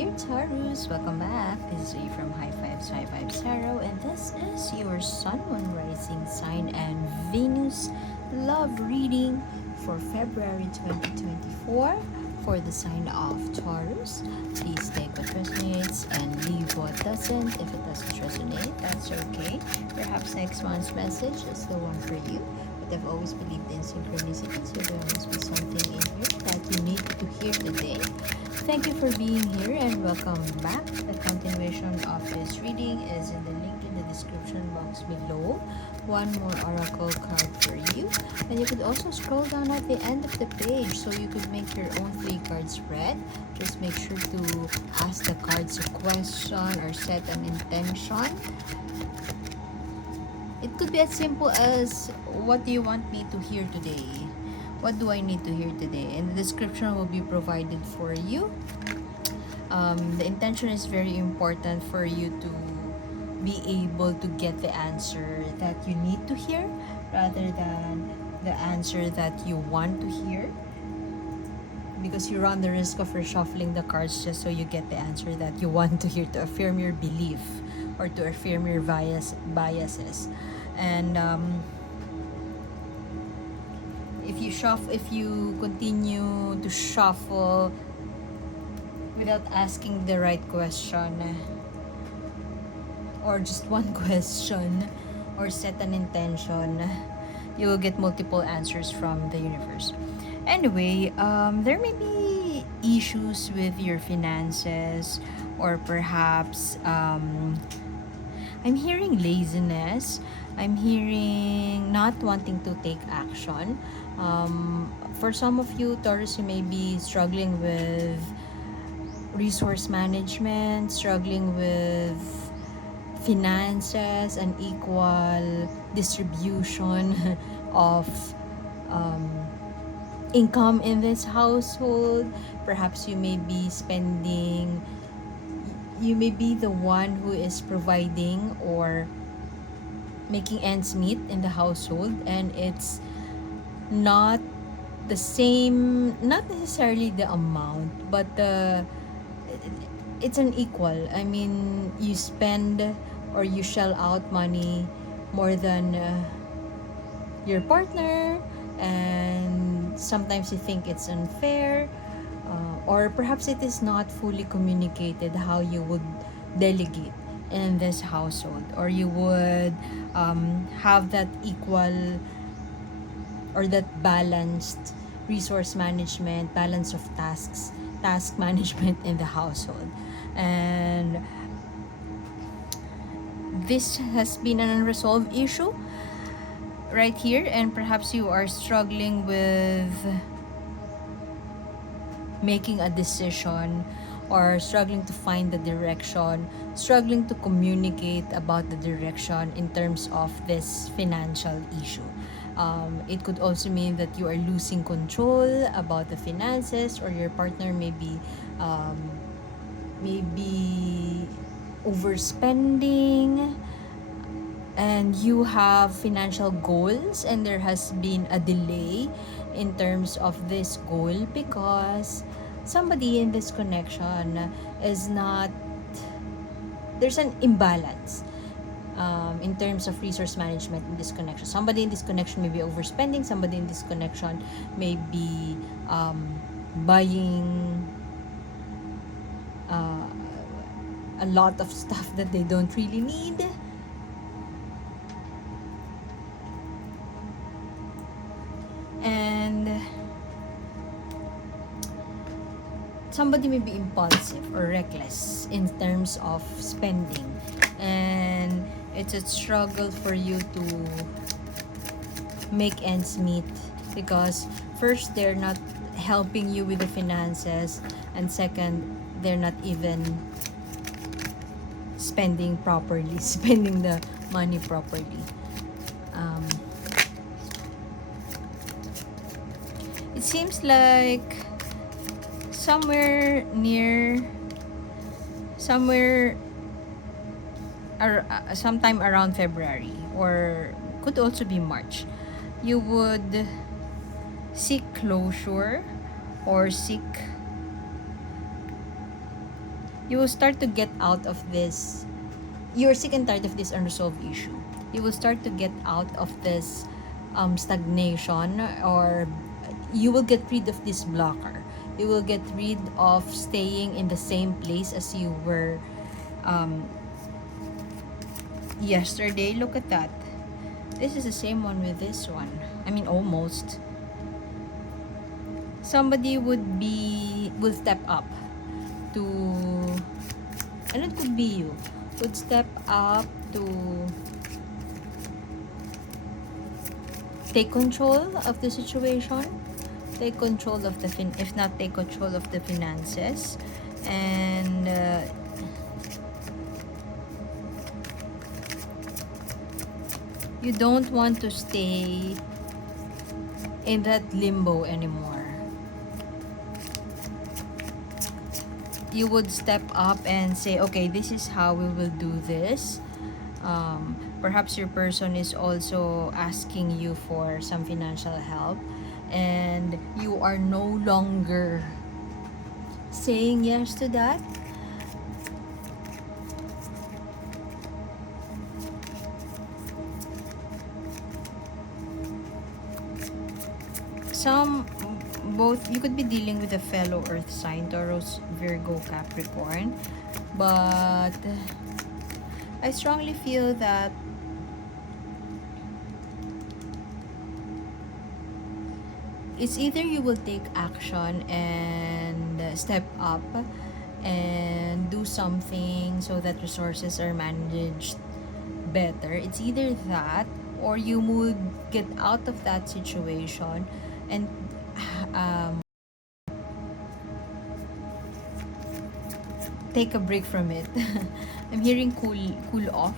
Dear Taurus, welcome back. This is Ray from High Fives Tarot, and this is your Sun, Moon, Rising sign and Venus love reading for February 2024 for the sign of Taurus. Please take what resonates and leave what doesn't. If it doesn't resonate, that's okay. Perhaps next month's message is the one for you. But I've always believed in synchronicity, so there must be something in here that you need to hear today. Thank you for being here and welcome back. The continuation of this reading is in the link in the description box below. One more oracle card for you. And you could also scroll down at the end of the page so you could make your own 3 cards read. Just make sure to ask the cards a question or set an intention. It could be as simple as, what do you want me to hear today? What do I need to hear today? And the description will be provided for you. The intention is very important for you to be able to get the answer that you need to hear rather than the answer that you want to hear, because you run the risk of reshuffling the cards just so you get the answer that you want to hear, to affirm your belief or to affirm your biases. And if you continue to shuffle without asking the right question, or just one question, or set an intention, you will get multiple answers from the universe. Anyway, there may be issues with your finances, or perhaps I'm hearing laziness. I'm hearing not wanting to take action. For some of you, Taurus, you may be struggling with resource management, struggling with finances, an equal distribution of income in this household. Perhaps you may be the one who is providing or making ends meet in the household, and it's not the same, not necessarily the amount, but it's an equal. I mean, you spend or you shell out money more than your partner, and sometimes you think it's unfair, or perhaps it is not fully communicated how you would delegate in this household, or you would have that equal or that balanced resource management, balance of task management in the household. And this has been an unresolved issue right here, and perhaps you are struggling with making a decision, or struggling to find the direction, struggling to communicate about the direction in terms of this financial issue. It could also mean that you are losing control about the finances, or your partner may be overspending, and you have financial goals and there has been a delay in terms of this goal because somebody in this connection is not, there's an imbalance in terms of resource management in this connection. Somebody in this connection may be overspending, somebody in this connection may be buying a lot of stuff that they don't really need. And somebody may be impulsive or reckless in terms of spending, and it's a struggle for you to make ends meet, because first, they're not helping you with the finances, and second, they're not even spending the money properly. It seems like sometime around February, or could also be March, you would seek closure or seek You will start to get out of this. You're sick and tired of this unresolved issue. You will start to get out of this stagnation, or you will get rid of this blocker. You will get rid of staying in the same place as you were yesterday. Look at that. This is the same one with this one. I mean, almost. Somebody will step up to, and it could be you, would step up to take control of the situation, take control of the if not take control of the finances, and you don't want to stay in that limbo anymore. You would step up and say, okay, this is how we will do this. Perhaps your person is also asking you for some financial help, and you are no longer saying yes to that. Both, you could be dealing with a fellow earth sign, Taurus, Virgo, Capricorn, but I strongly feel that it's either you will take action and step up and do something so that resources are managed better. It's either that, or you would get out of that situation and take a break from it. I'm hearing cool off.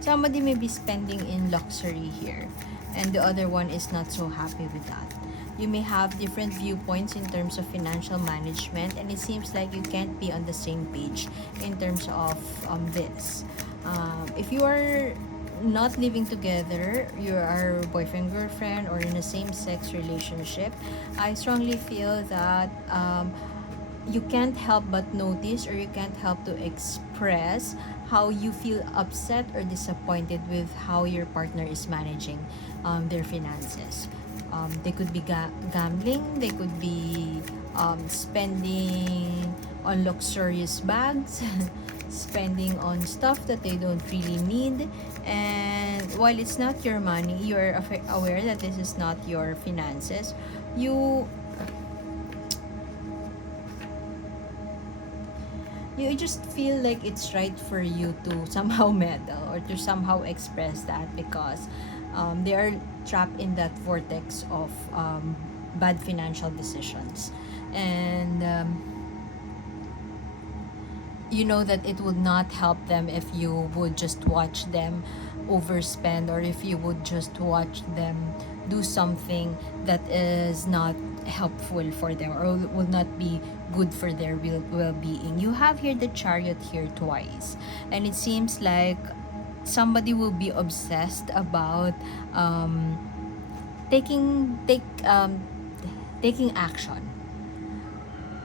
Somebody may be spending in luxury here, and the other one is not so happy with that. You may have different viewpoints in terms of financial management, and it seems like you can't be on the same page in terms of this. If you are not living together, you are boyfriend, girlfriend, or in a same-sex relationship, I strongly feel that you can't help but notice, or you can't help to express how you feel upset or disappointed with how your partner is managing their finances. They could be gambling, they could be spending on luxurious bags, spending on stuff that they don't really need. And while it's not your money, you're aware that this is not your finances. You just feel like it's right for you to somehow meddle or to somehow express that, because they are trapped in that vortex of bad financial decisions. And you know that it would not help them if you would just watch them overspend, or if you would just watch them do something that is not helpful for them, or will not be good for their well-being. You have here the Chariot here twice, and it seems like somebody will be obsessed about taking action,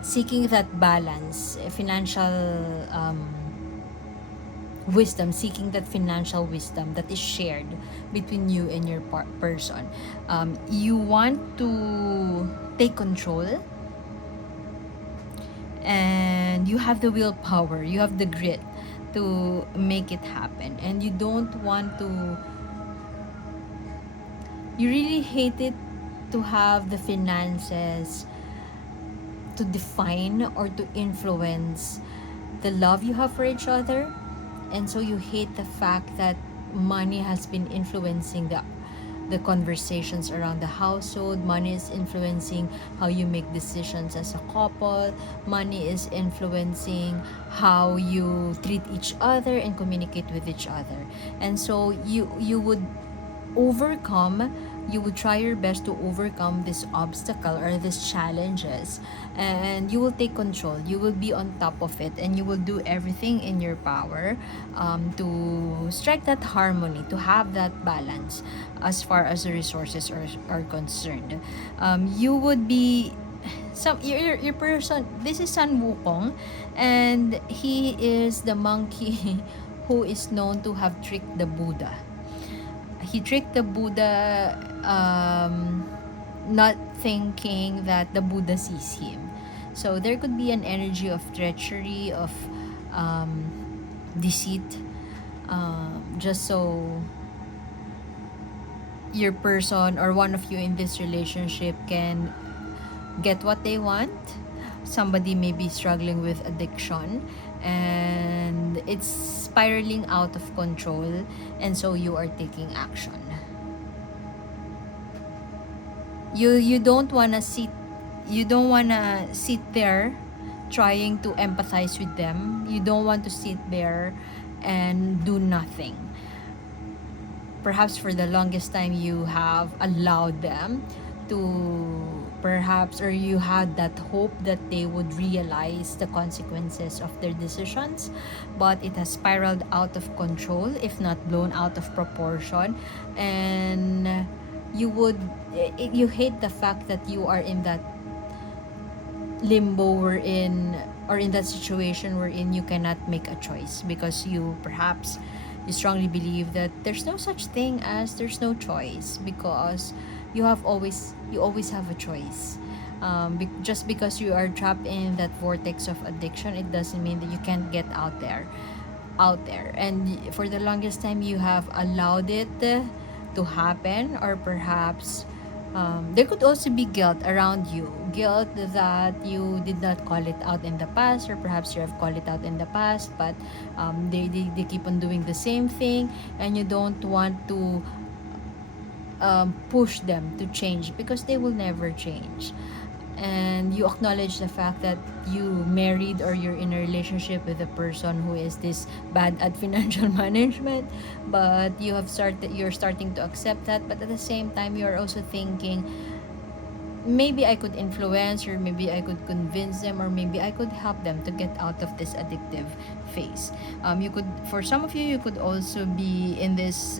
seeking that balance, financial wisdom, seeking that financial wisdom that is shared between you and your person. You want to take control, and you have the willpower, you have the grit to make it happen, and you don't want to, you really hate it to have the finances to define or to influence the love you have for each other. And so you hate the fact that money has been influencing the conversations around the household. Money is influencing how you make decisions as a couple. Money is influencing how you treat each other and communicate with each other. And so you would overcome you would try your best to overcome this obstacle or these challenges, and you will take control. You will be on top of it, and you will do everything in your power to strike that harmony, to have that balance as far as the resources are concerned. You would be your person. This is Sun Wukong, and he is the monkey who is known to have tricked the Buddha. He tricked the Buddha, not thinking that the Buddha sees him. So there could be an energy of treachery, of um, deceit, just so your person or one of you in this relationship can get what they want. Somebody may be struggling with addiction and it's spiraling out of control, and so you are taking action. You don't want to sit there trying to empathize with them. You don't want to sit there and do nothing. Perhaps for the longest time you have allowed them to, perhaps, or you had that hope that they would realize the consequences of their decisions, but it has spiraled out of control, if not blown out of proportion. And you hate the fact that you are in that limbo we're in, or in that situation wherein you cannot make a choice, because you strongly believe that there's no such thing as there's no choice, because you always have a choice. Just because you are trapped in that vortex of addiction, it doesn't mean that you can't get out there. And for the longest time you have allowed it to happen, or perhaps there could also be guilt around you. Guilt that you did not call it out in the past, or perhaps you have called it out in the past, but they keep on doing the same thing, and you don't want to push them to change, because they will never change. And you acknowledge the fact that you married, or you're in a relationship with a person who is this bad at financial management, but you're starting to accept that. But at the same time, you're also thinking, maybe I could influence, or maybe I could convince them, or maybe I could help them to get out of this addictive phase. For some of you, you could also be in this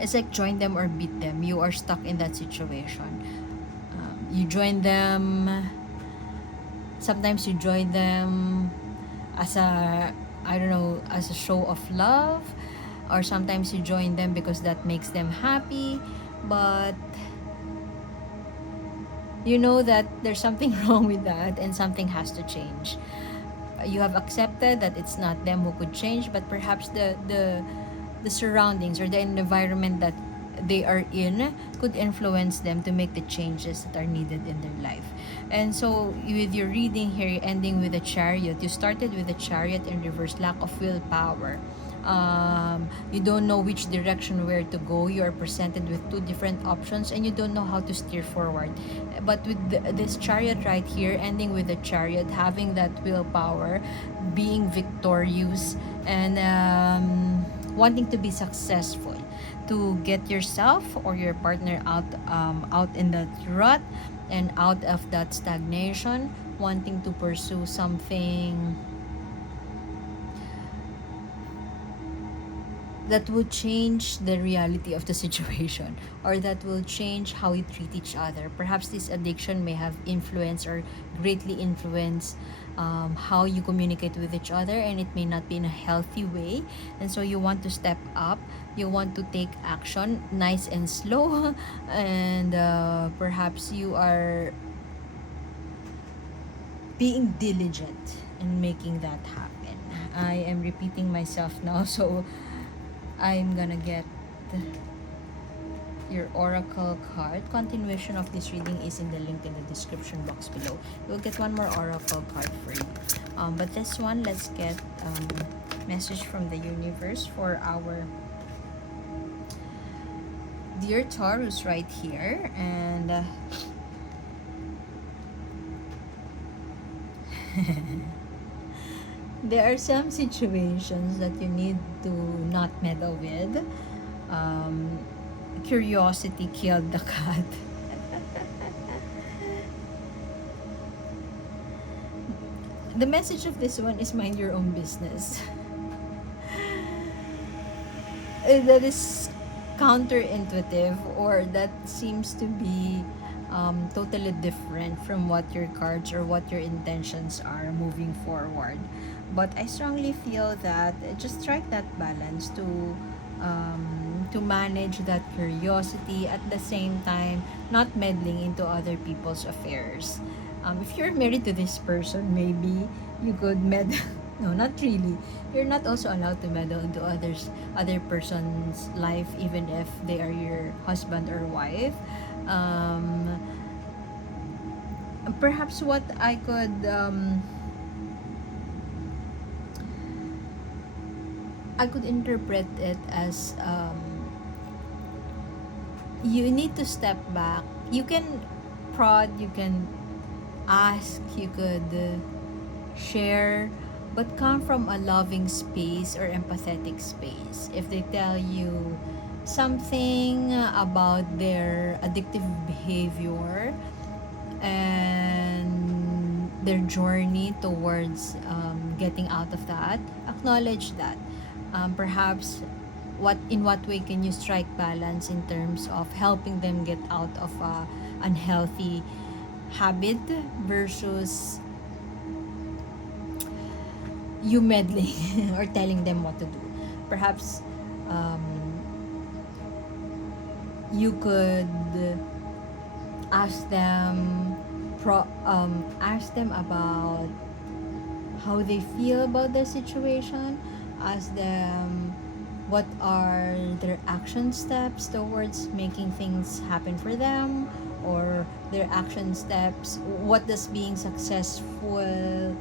it's like join them or beat them. You are stuck in that situation. You join them. Sometimes you join them as a show of love, or sometimes you join them because that makes them happy. But you know that there's something wrong with that, and something has to change. You have accepted that it's not them who could change, but perhaps the surroundings or the environment that they are in could influence them to make the changes that are needed in their life. And so with your reading here, ending with a Chariot, you started with a Chariot in reverse, lack of willpower. You don't know which direction where to go. You are presented with two different options, and you don't know how to steer forward. But with this Chariot right here, ending with a Chariot, having that willpower, being victorious, and wanting to be successful, to get yourself or your partner out in that rut and out of that stagnation, wanting to pursue something that will change the reality of the situation, or that will change how you treat each other. Perhaps this addiction may have influenced or greatly influenced how you communicate with each other, and it may not be in a healthy way. And so you want to step up, you want to take action, nice and slow, and perhaps you are being diligent in making that happen. I am repeating myself now, so I'm gonna get your oracle card. Continuation of this reading is in the link in the description box below. You'll get one more oracle card for you. But this one, let's get message from the universe for our dear Taurus right here. And there are some situations that you need to not meddle with. curiosity killed the cat. The message of this one is mind your own business. That is counterintuitive, or that seems to be totally different from what your cards or what your intentions are moving forward. But I strongly feel that just strike that balance to manage that curiosity, at the same time not meddling into other people's affairs. If you're married to this person, maybe you could meddle. No, not really. You're not also allowed to meddle into other person's life, even if they are your husband or wife. Um, Perhaps what I could interpret it as, you need to step back. You can prod, you can ask, you could share, but come from a loving space or empathetic space. If they tell you something about their addictive behavior and their journey towards getting out of that, acknowledge that. Perhaps in what way can you strike balance in terms of helping them get out of a unhealthy habit versus you meddling or telling them what to do. Perhaps you could ask them about how they feel about the situation. Ask them what are their action steps towards making things happen for them, or their action steps, what does being successful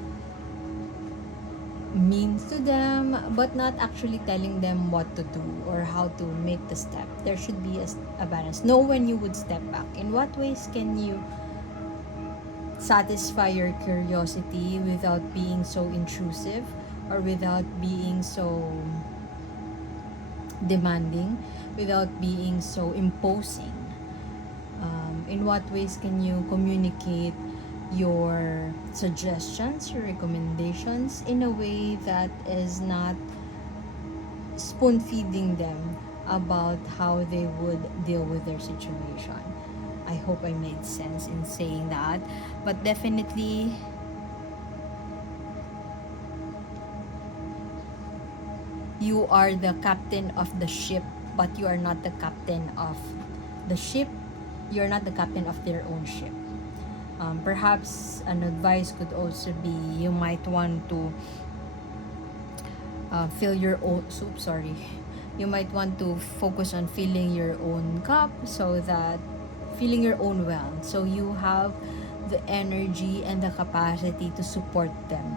means to them, but not actually telling them what to do or how to make the step. There should be a balance. Know when you would step back. In what ways can you satisfy your curiosity without being so intrusive or without being so demanding, without being so imposing? In what ways can you communicate your suggestions, your recommendations in a way that is not spoon feeding them about how they would deal with their situation? I hope I made sense in saying that, but definitely you are the captain of the ship, but you are not the captain of the ship. You're not the captain of their own ship. Perhaps an advice could also be, you might want to fill your own soup, sorry. You might want to focus on filling your own cup, so that filling your own well, so you have the energy and the capacity to support them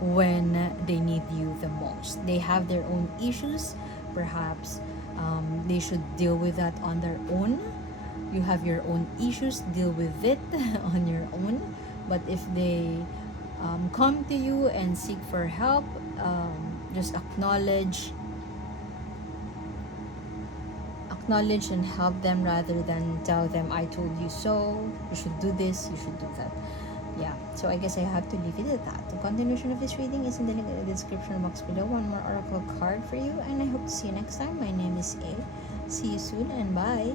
when they need you the most. They have their own issues. Perhaps they should deal with that on their own. You have your own issues, deal with it on your own. But if they come to you and seek for help, just acknowledge and help them, rather than tell them, I told you so, you should do this, you should do that. Yeah, so I guess I have to leave it at that. The continuation of this reading is in the link in the description box below. One more oracle card for you, and I hope to see you next time. My name is A. See you soon, and bye.